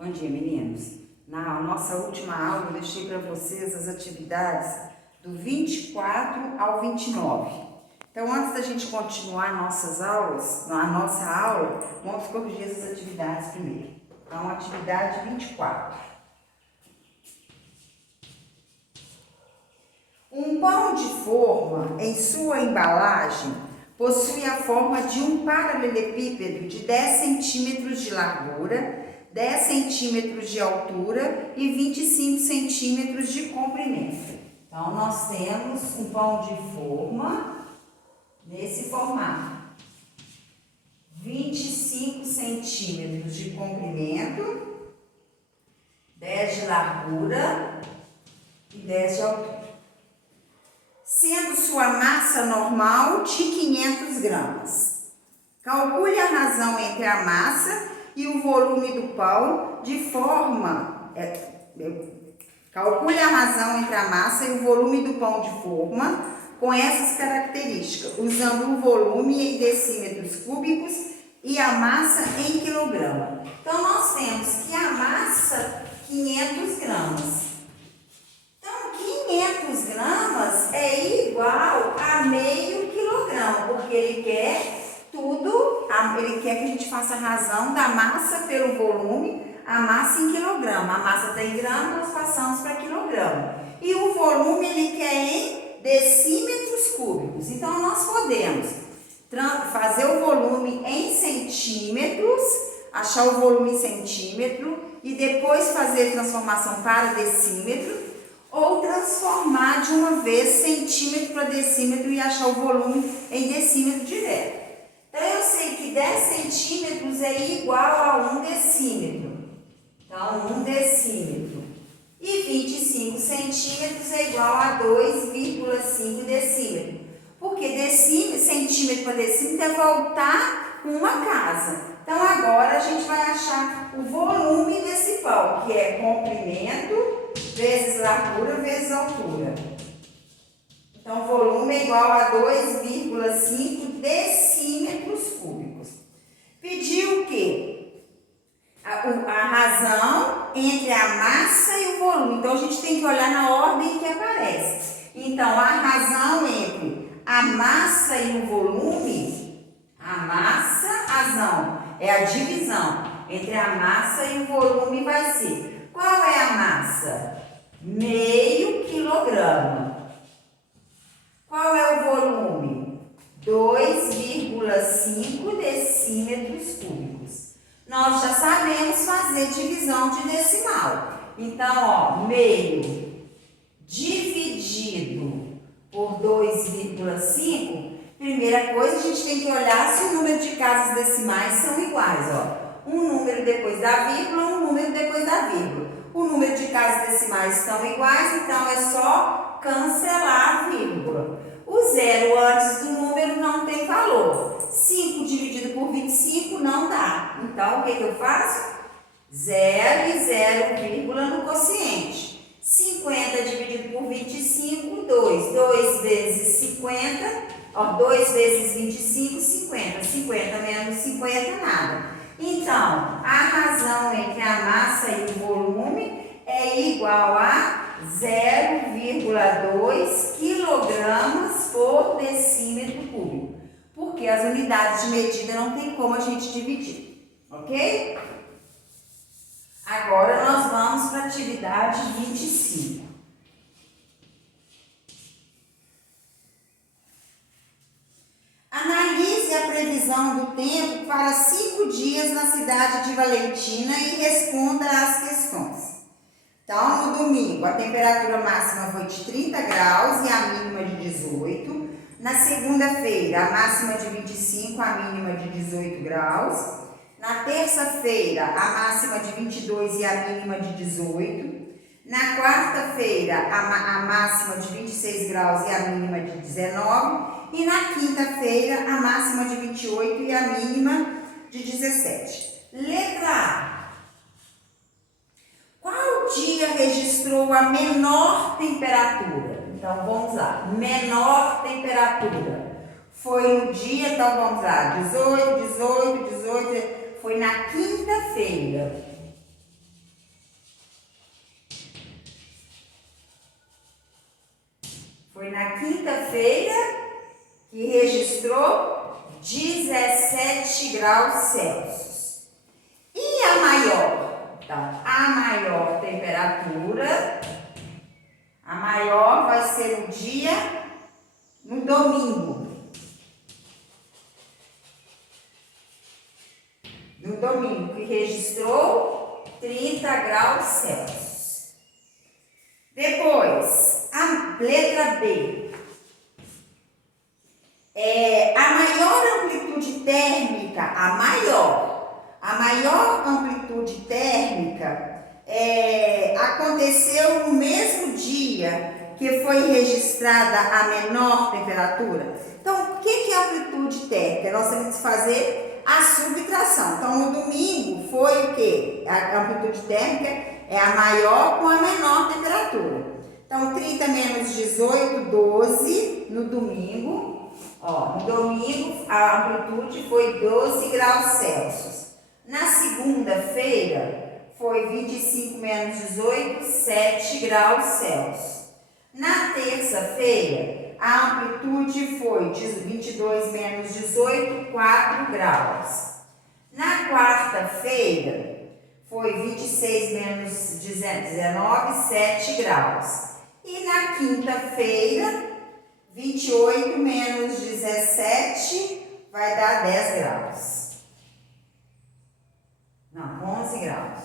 Bom dia, meninos. Na nossa última aula, eu deixei para vocês as atividades do 24 ao 29. Então, antes da gente continuar nossas aulas, a nossa aula, vamos corrigir essas atividades primeiro. Então, atividade 24. Um pão de forma, em sua embalagem, possui a forma de um paralelepípedo de 10 centímetros de largura, 10 centímetros de altura e 25 centímetros de comprimento. Então, nós temos um pão de forma nesse formato. 25 centímetros de comprimento, 10 de largura e 10 de altura. Sendo sua massa normal de 500 gramas. Calcule a razão entre a massa e o volume do pão de forma... Calcule a razão entre a massa e o volume do pão de forma com essas características, usando o volume em decímetros cúbicos e a massa em quilograma. Então, nós temos que a massa, 500 gramas. Então, 500 gramas é igual a meio quilograma, porque ele quer ele quer que a gente faça a razão da massa pelo volume, a massa em quilograma. A massa está em grama, nós passamos para quilograma. E o volume ele quer em decímetros cúbicos. Então, nós podemos fazer o volume em centímetros, achar o volume em centímetro e depois fazer transformação para decímetro, ou transformar de uma vez centímetro para decímetro e achar o volume em decímetro direto. Então, eu sei que 10 centímetros é igual a 1 decímetro. Então, 1 decímetro. E 25 centímetros é igual a 2,5 decímetro. Porque centímetro para decímetro é voltar uma casa. Então, agora a gente vai achar o volume desse pão, que é comprimento vezes largura vezes altura. Então, volume é igual a 2,5 decímetros cúbicos. Pediu o quê? A razão entre a massa e o volume. Então, a gente tem que olhar na ordem que aparece. Então, a razão entre a massa e o volume, razão, é a divisão entre a massa e o volume vai ser. Qual é a massa? Meio quilograma. Qual é o volume? 2,5 decímetros cúbicos. Nós já sabemos fazer divisão de decimal. Então, meio dividido por 2,5, primeira coisa, a gente tem que olhar se o número de casas decimais são iguais. Um número depois da vírgula, um número depois da vírgula. O número de casas decimais estão iguais, então é só cancelar a vírgula. O zero antes do número não tem valor. 5 dividido por 25 não dá. Então, o que eu faço? 0 e 0, vírgula no quociente. 50 dividido por 25, 2. 2 vezes 50, 2 vezes 25, 50. 50 menos 50, nada. Então, a razão entre a massa e o volume é igual a 0,2 quilogramas por decímetro cúbico. Porque as unidades de medida não tem como a gente dividir, ok? Agora nós vamos para a atividade 25. Analise a previsão do tempo para 5 dias na cidade de Valentina e responda às questões. Então, no domingo, a temperatura máxima foi de 30 graus e a mínima de 18. Na segunda-feira, a máxima de 25, a mínima de 18 graus. Na terça-feira, a máxima de 22 e a mínima de 18. Na quarta-feira, a máxima de 26 graus e a mínima de 19. E na quinta-feira, a máxima de 28 e a mínima de 17. Letra A. Qual dia registrou a menor temperatura? Então, vamos lá. Menor temperatura. Foi no dia, então vamos lá. 18. Foi na quinta-feira. na quinta-feira, que registrou 17 graus Celsius. E a maior? Então, a maior temperatura, a maior vai ser no dia, no domingo. No domingo, que registrou 30 graus Celsius. Depois, a letra B. A maior amplitude térmica, a maior amplitude térmica aconteceu no mesmo dia que foi registrada a menor temperatura. Então, o que é amplitude térmica? Nós temos que fazer a subtração. Então, no domingo foi o quê? A amplitude térmica é a maior com a menor temperatura. Então, 30 menos 18, 12 no domingo. No domingo a amplitude foi 12 graus Celsius. Na segunda-feira foi 25 menos 18, 7 graus Celsius. Na terça-feira a amplitude foi 22 menos 18, 4 graus. Na quarta-feira foi 26 menos 19, 7 graus. E na quinta-feira, 28 menos 17 vai dar 10 graus. Não, 11 graus.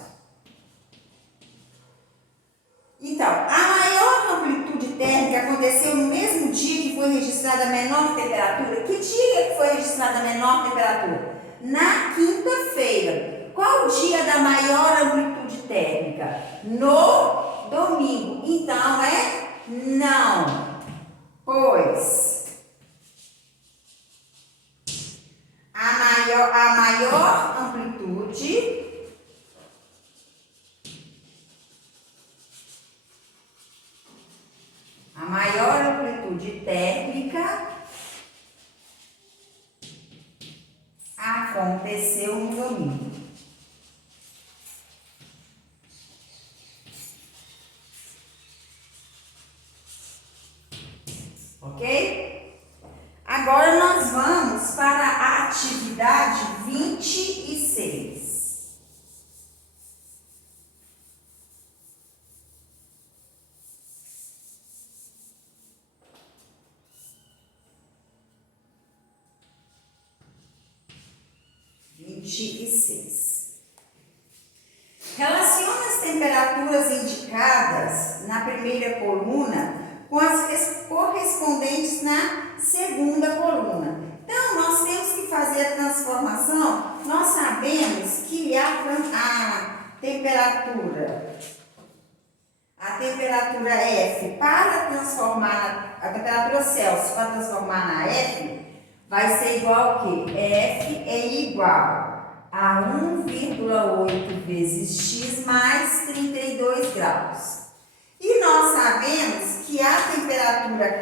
Então, a maior amplitude térmica aconteceu no mesmo dia que foi registrada a menor temperatura. Que dia que foi registrada a menor temperatura? Na quinta-feira. Qual o dia da maior amplitude térmica? No domingo. Então, não. Pois a maior amplitude térmica aconteceu no domingo. Ok? Agora nós vamos para a atividade 26. Relaciona as temperaturas indicadas na primeira coluna com as correspondentes na segunda coluna. Então, nós temos que fazer a transformação. Nós sabemos que a temperatura F para transformar, a temperatura Celsius para transformar na F, vai ser igual ao quê? F é igual a 1,8 vezes x mais 32 graus. E nós sabemos que a temperatura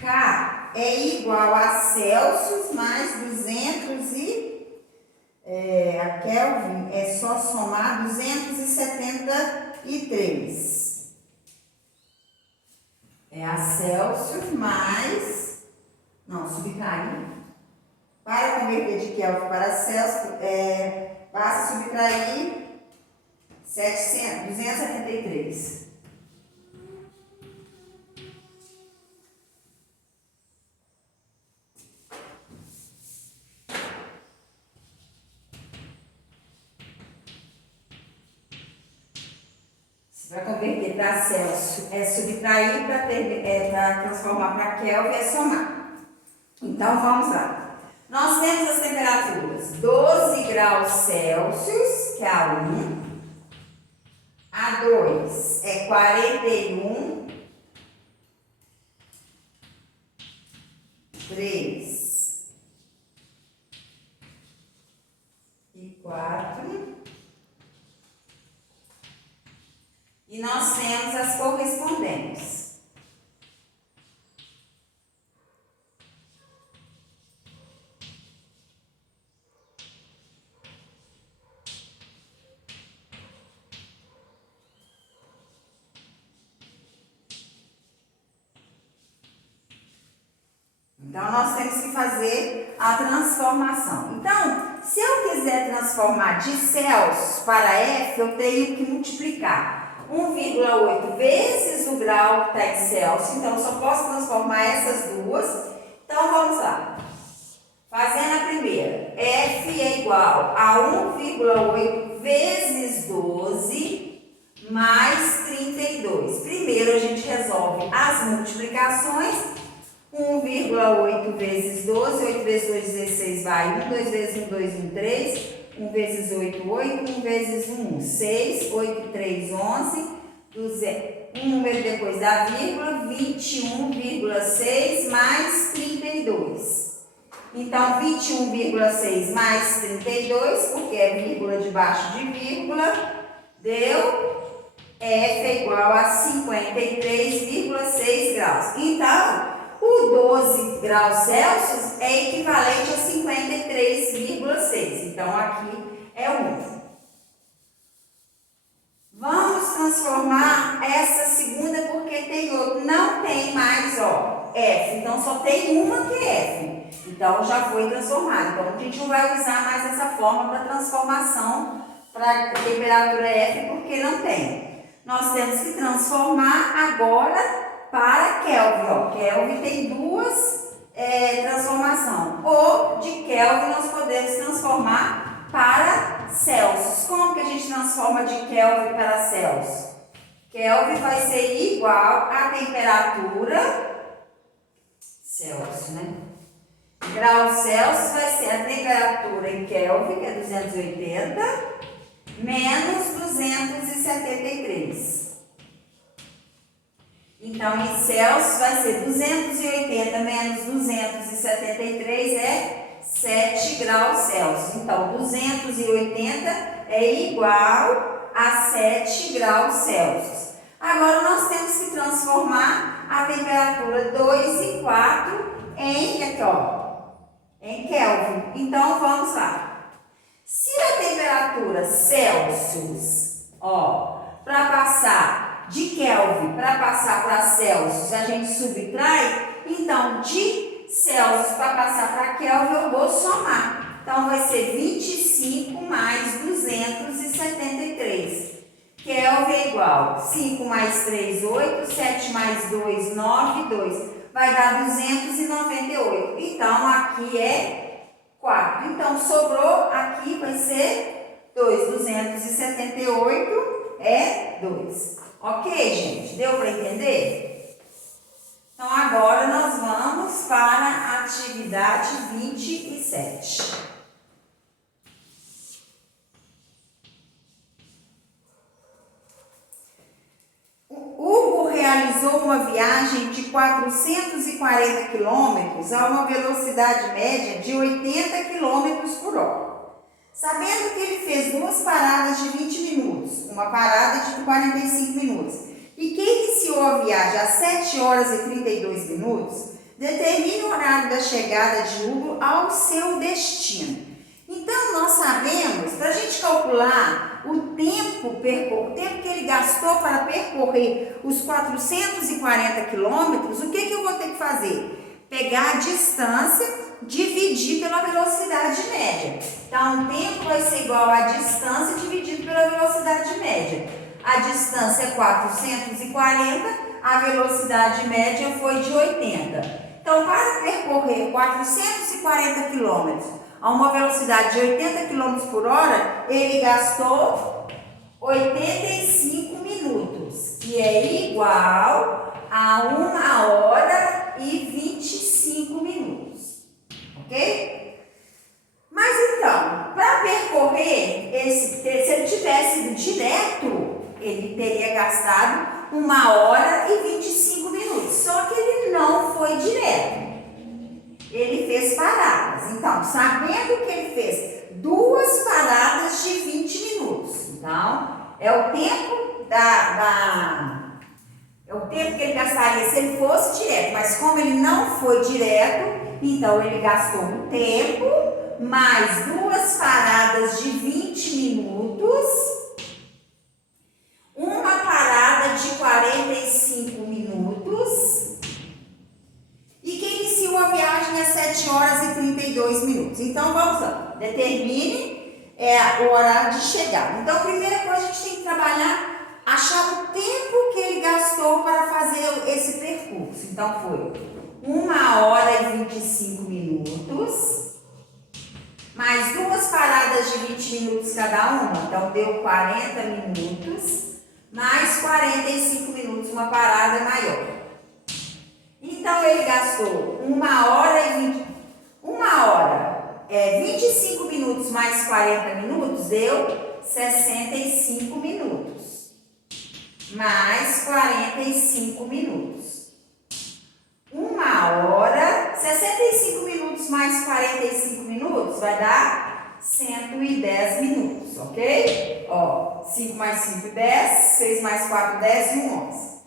K é igual a Celsius mais 200 a Kelvin é só somar 273. É a Celsius mais... Não, subtrair. Para converter de Kelvin para Celsius, basta subtrair 273. Para converter para Celsius é subtrair, para transformar para Kelvin é somar. Então, vamos lá. Nós temos as temperaturas 12 graus Celsius, que é a 1. A 2 é 41. 3 e 4. E nós temos as correspondentes. Então, nós temos que fazer a transformação. Então, se eu quiser transformar de Celsius para F, eu tenho que multiplicar 1,8 vezes o grau que está em Celsius. Então, eu só posso transformar essas duas. Então, vamos lá. Fazendo a primeira. F é igual a 1,8 vezes 12 mais 32. Primeiro, a gente resolve as multiplicações. 1,8 vezes 12, 8 vezes 2, 16, vai 1, 2 vezes 1, 2, 1, 3, 1 vezes 8, 8, 1 vezes 1, 6, 8, 3, 11, um número depois da vírgula, 21,6 mais 32. Então, 21,6 mais 32, porque é vírgula debaixo de vírgula, deu F é igual a 53,6 graus. Então, o 12 graus Celsius é equivalente a 53,6. Então, aqui é 1. Vamos transformar essa segunda porque tem outro. Não tem mais, ó, F. Então, só tem uma que é F. Então, já foi transformado. Então, a gente não vai usar mais essa forma para transformação para temperatura F porque não tem. Nós temos que transformar agora para Kelvin, ó. Kelvin tem duas transformações. Ou de Kelvin nós podemos transformar para Celsius. Como que a gente transforma de Kelvin para Celsius? Kelvin vai ser igual à temperatura Celsius, né? Grau Celsius vai ser a temperatura em Kelvin, que é 280, menos 273. Então, em Celsius vai ser 280 menos 273 é 7 graus Celsius. Então, 280 é igual a 7 graus Celsius. Agora, nós temos que transformar a temperatura 2 e 4 em, aqui, ó, em Kelvin. Então, vamos lá. Se a temperatura Celsius, ó, para passar de Kelvin para passar para Celsius, a gente subtrai, então de Celsius para passar para Kelvin eu vou somar. Então vai ser 25 mais 273. Kelvin é igual 5 mais 3, 8, 7 mais 2, 9, 2. Vai dar 298. Então aqui é 4. Então sobrou aqui vai ser 2. 278 é 2. Ok, gente? Deu para entender? Então, agora nós vamos para a atividade 27. O Hugo realizou uma viagem de 440 quilômetros a uma velocidade média de 80 quilômetros por hora. Sabendo que ele fez duas paradas de 20 minutos, uma parada de 45 minutos, e que iniciou a viagem às 7 horas e 32 minutos, determine o horário da chegada de Hugo ao seu destino. Então, nós sabemos, para a gente calcular o tempo que ele gastou para percorrer os 440 quilômetros, o que eu vou ter que fazer? Pegar a distância, dividir pela velocidade média. Então, o tempo vai ser igual à distância dividido pela velocidade média. A distância é 440, a velocidade média foi de 80. Então, para percorrer 440 quilômetros a uma velocidade de 80 km por hora, ele gastou 85 minutos, que é igual a 1 hora e 25 minutos, ok? Mas então, para percorrer, se ele tivesse ido direto, ele teria gastado 1 hora e 25 minutos, só que ele não foi direto. Ele fez paradas. Então, sabendo que ele fez duas paradas de 20 minutos. Então, é o tempo é o tempo que ele gastaria se ele fosse direto. Mas como ele não foi direto, então ele gastou um tempo mais duas paradas de 20 minutos, uma parada de 45 minutos. E quem iniciou a viagem vamos lá. Determine o horário de chegada. Então, a primeira coisa, a gente tem que trabalhar, achar o tempo que ele gastou para fazer esse percurso. Então, foi 1h25, mais 2 paradas de 20 minutos cada uma. Então, deu 40 minutos, mais 45 minutos, uma parada maior. Então, ele gastou 25 minutos mais 40 minutos, deu 65 minutos. Mais 45 minutos. 65 minutos mais 45 minutos vai dar 110 minutos, ok? Ó, 5 mais 5, 10, 6 mais 4, 10 e 11.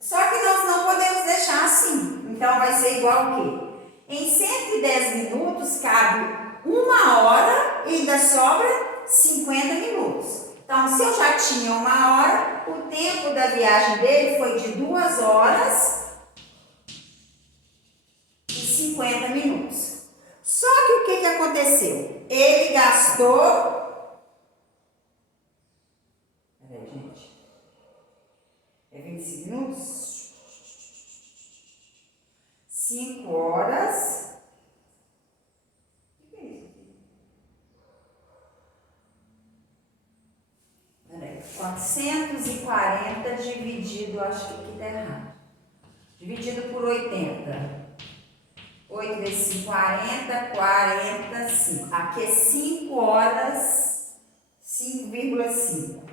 Só que nós não podemos deixar assim. Então, vai ser igual o quê? Em 110 minutos, cabe 1 hora e ainda sobra 50 minutos. Então, se eu já tinha 1 hora, o tempo da viagem dele foi de 2 horas e 50 minutos. Só que o que aconteceu? Ele gastou... Peraí, gente. É 25 minutos? 5 horas. O que é isso aqui? Peraí. 440 dividido, acho que aqui está errado. Dividido por 80. 8 vezes 5, 40, 45. Aqui é 5 horas, 5,5.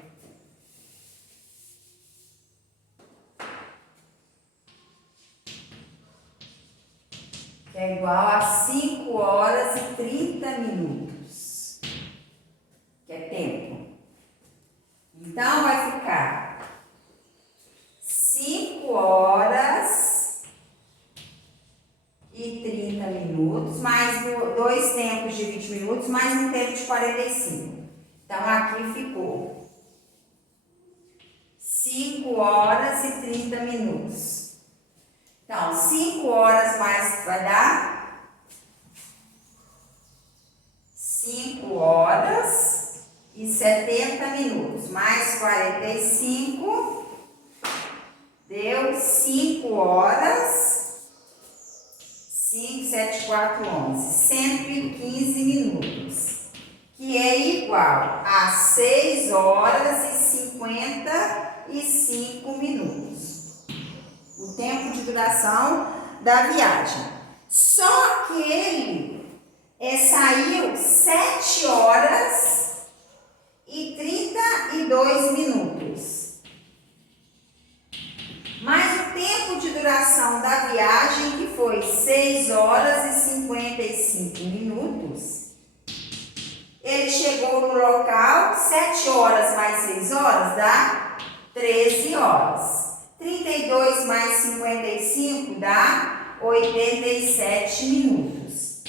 Que é igual a 5 horas e 30 minutos. Que é tempo. Então, vai ficar 5 horas e 30 minutos, mais 2 tempos de 20 minutos, mais um tempo de 45. Então, aqui ficou 5 horas e 30 minutos. Então, 5 horas mais vai dar 5 horas e 70 minutos, mais 45, deu 5 horas, 5, 7, 4, 11, 115 minutos, que é igual a 6 horas e 55 minutos. O tempo de duração da viagem. Só que ele saiu 7 horas e 32 minutos. Mais o tempo de duração da viagem, que foi 6 horas e 55 minutos. Ele chegou no local, 7 horas mais 6 horas dá 13 horas. 32 mais 55 dá 87 minutos.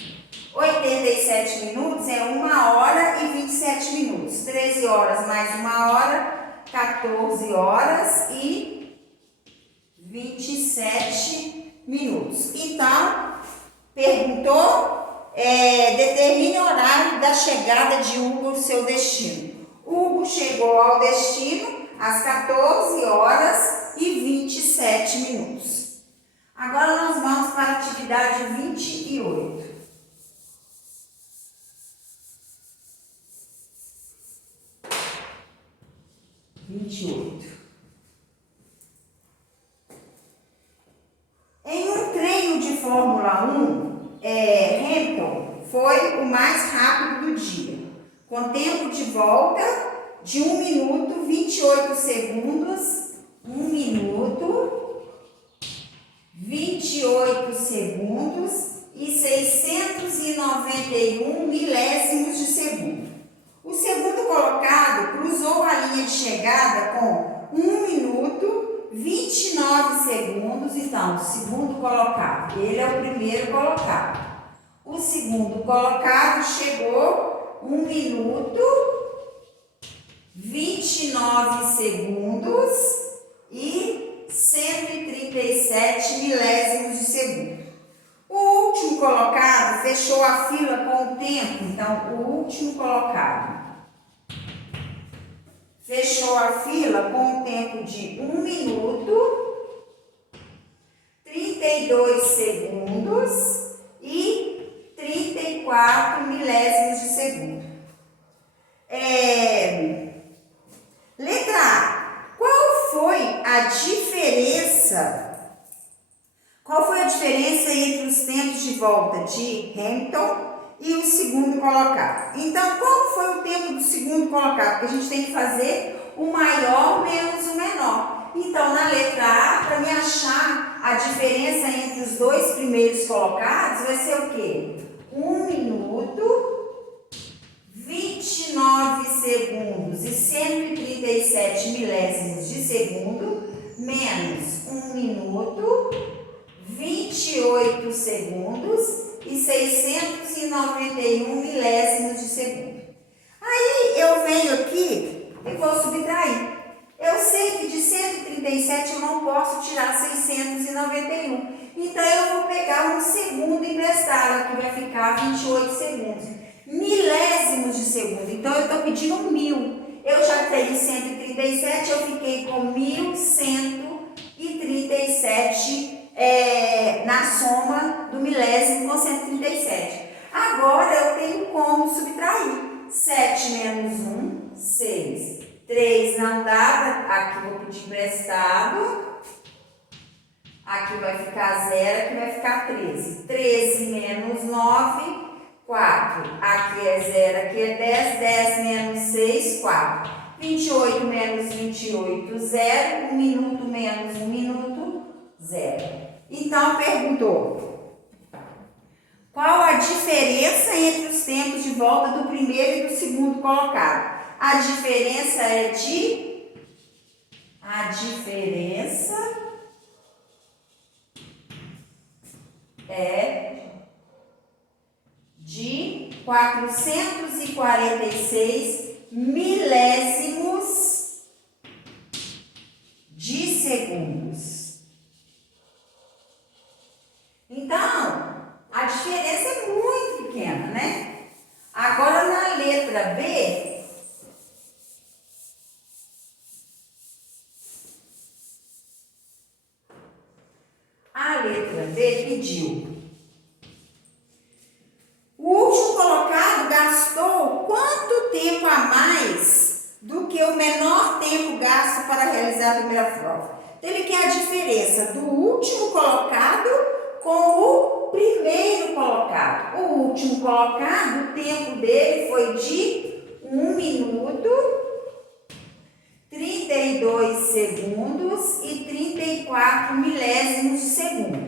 87 minutos é 1 hora e 27 minutos. 13 horas mais 1 hora, 14 horas e 27 minutos. Então, perguntou, determine o horário da chegada de Hugo ao seu destino. Hugo chegou ao destino às 14 horas e 27 minutos. Agora nós vamos para a atividade 28. Em um treino de Fórmula 1, Hamilton foi o mais rápido do dia, com tempo de volta de 1 minuto, 28 segundos, 1 minuto, 28 segundos e 691 milésimos de segundo. O segundo colocado cruzou a linha de chegada com 1 minuto, 29 segundos. Então, o segundo colocado, ele é o primeiro colocado. O segundo colocado chegou 1 minuto, 29 segundos e 137 milésimos de segundo. O último colocado fechou a fila com o tempo, então o último colocado fechou a fila com o tempo de 1 minuto, 32 segundos e 34 milésimos de segundo. Letra A. Qual foi a diferença entre os tempos de volta de Hamilton e o segundo colocado? Então, qual foi o tempo do segundo colocado? Porque a gente tem que fazer o maior menos o menor. Então, na letra A, para me achar a diferença entre os dois primeiros colocados, vai ser o quê? 1 minuto, 29 segundos e 137 milésimos de segundo, menos 1 minuto, 28 segundos e 691 milésimos de segundo. Aí eu venho aqui e vou subtrair. Eu sei que de 137 eu não posso tirar 691. Então eu vou pegar um segundo emprestado, que vai ficar 28 segundos. Milésimos de segundo. Então eu estou pedindo 1000. Eu já tenho 137, eu fiquei com 1137 na soma do milésimo com 137. Agora eu tenho como subtrair. 7 menos 1, 6. 3 não dá, aqui vou pedir emprestado. Aqui vai ficar 0, aqui vai ficar 13. 13 menos 9, 4. Aqui é 0, aqui é 10. 10 menos 6, 4. 28 menos 28, 0. 1 minuto menos 1 minuto, 0. Então, perguntou: qual a diferença entre os tempos de volta do primeiro e do segundo colocado? A diferença é de 446 milésimos de segundos. Então, a diferença é muito pequena, né? Agora, na letra B, a letra B pediu: o último colocado gastou quanto tempo a mais do que o menor tempo gasto para realizar a primeira prova? Então, ele quer a diferença do último colocado com o primeiro colocado. O último colocado, o tempo dele foi de 1 minuto, 32 segundos e 34 milésimos de segundo.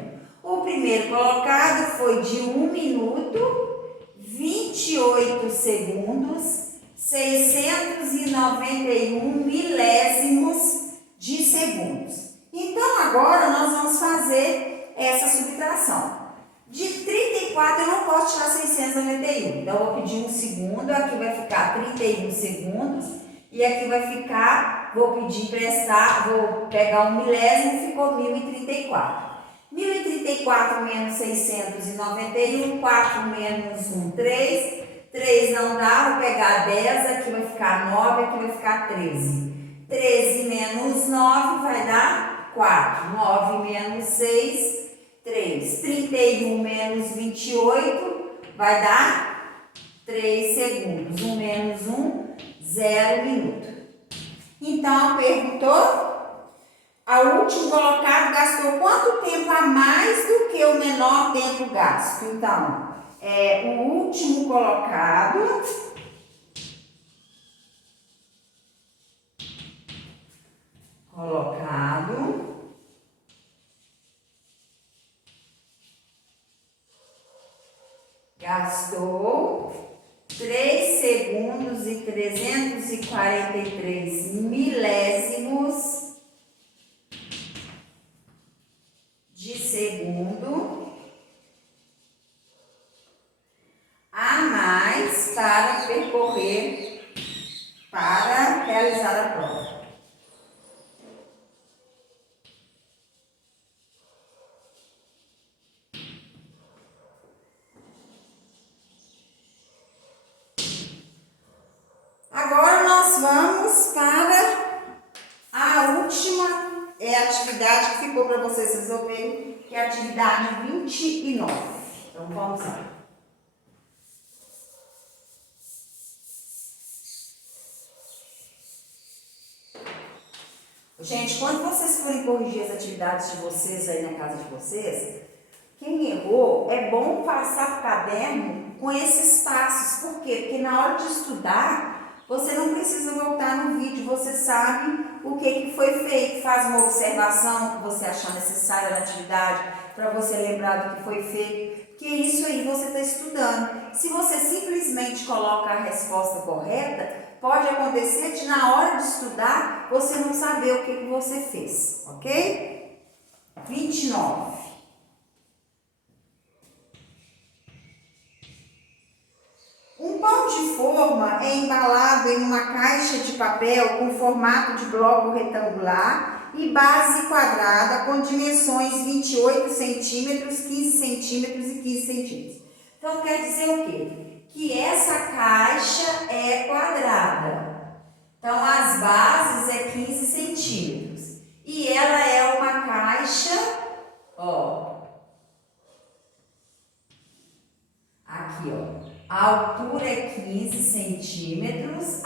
O primeiro colocado foi de 1 minuto, 28 segundos, 691 milésimos de segundos. Então, agora nós vamos fazer essa subtração. De 34 eu não posso tirar 691. Então, eu vou pedir um segundo, aqui vai ficar 31 segundos. E aqui vai ficar, vou pedir emprestar, vou pegar um milésimo, ficou 1034. 1034 menos 691, 4 menos 1, 3. 3 não dá, vou pegar 10, aqui vai ficar 9, aqui vai ficar 13. 13 menos 9 vai dar 4. 9 menos 6, 3. 31 menos 28 vai dar 3 segundos. 1 menos 1, 0 minuto. Então, perguntou: o último colocado gastou quanto tempo a mais do que o menor tempo gasto? Então, o último colocado gastou 3 segundos e 343 milésimos de segundo a mais para percorrer, para realizar a prova. chegou para vocês resolverem, que é a atividade 29. Então, vamos lá. Gente, quando vocês forem corrigir as atividades de vocês aí na casa de vocês, quem errou, é bom passar o caderno com esses passos. Por quê? Porque na hora de estudar, você não precisa voltar no vídeo, você sabe o que foi feito. Faz uma observação que você achar necessária na atividade, para você lembrar do que foi feito. Porque isso aí você está estudando. Se você simplesmente coloca a resposta correta, pode acontecer de na hora de estudar, você não saber o que você fez, ok? 29. Um pão de forma é embalado em uma caixa de papel com formato de bloco retangular e base quadrada com dimensões 28 centímetros, 15 centímetros e 15 centímetros. Então, quer dizer o quê? Que essa caixa é quadrada. Então, as bases é 15 centímetros. E ela é uma caixa, ó. Aqui, ó. A altura é 15 centímetros.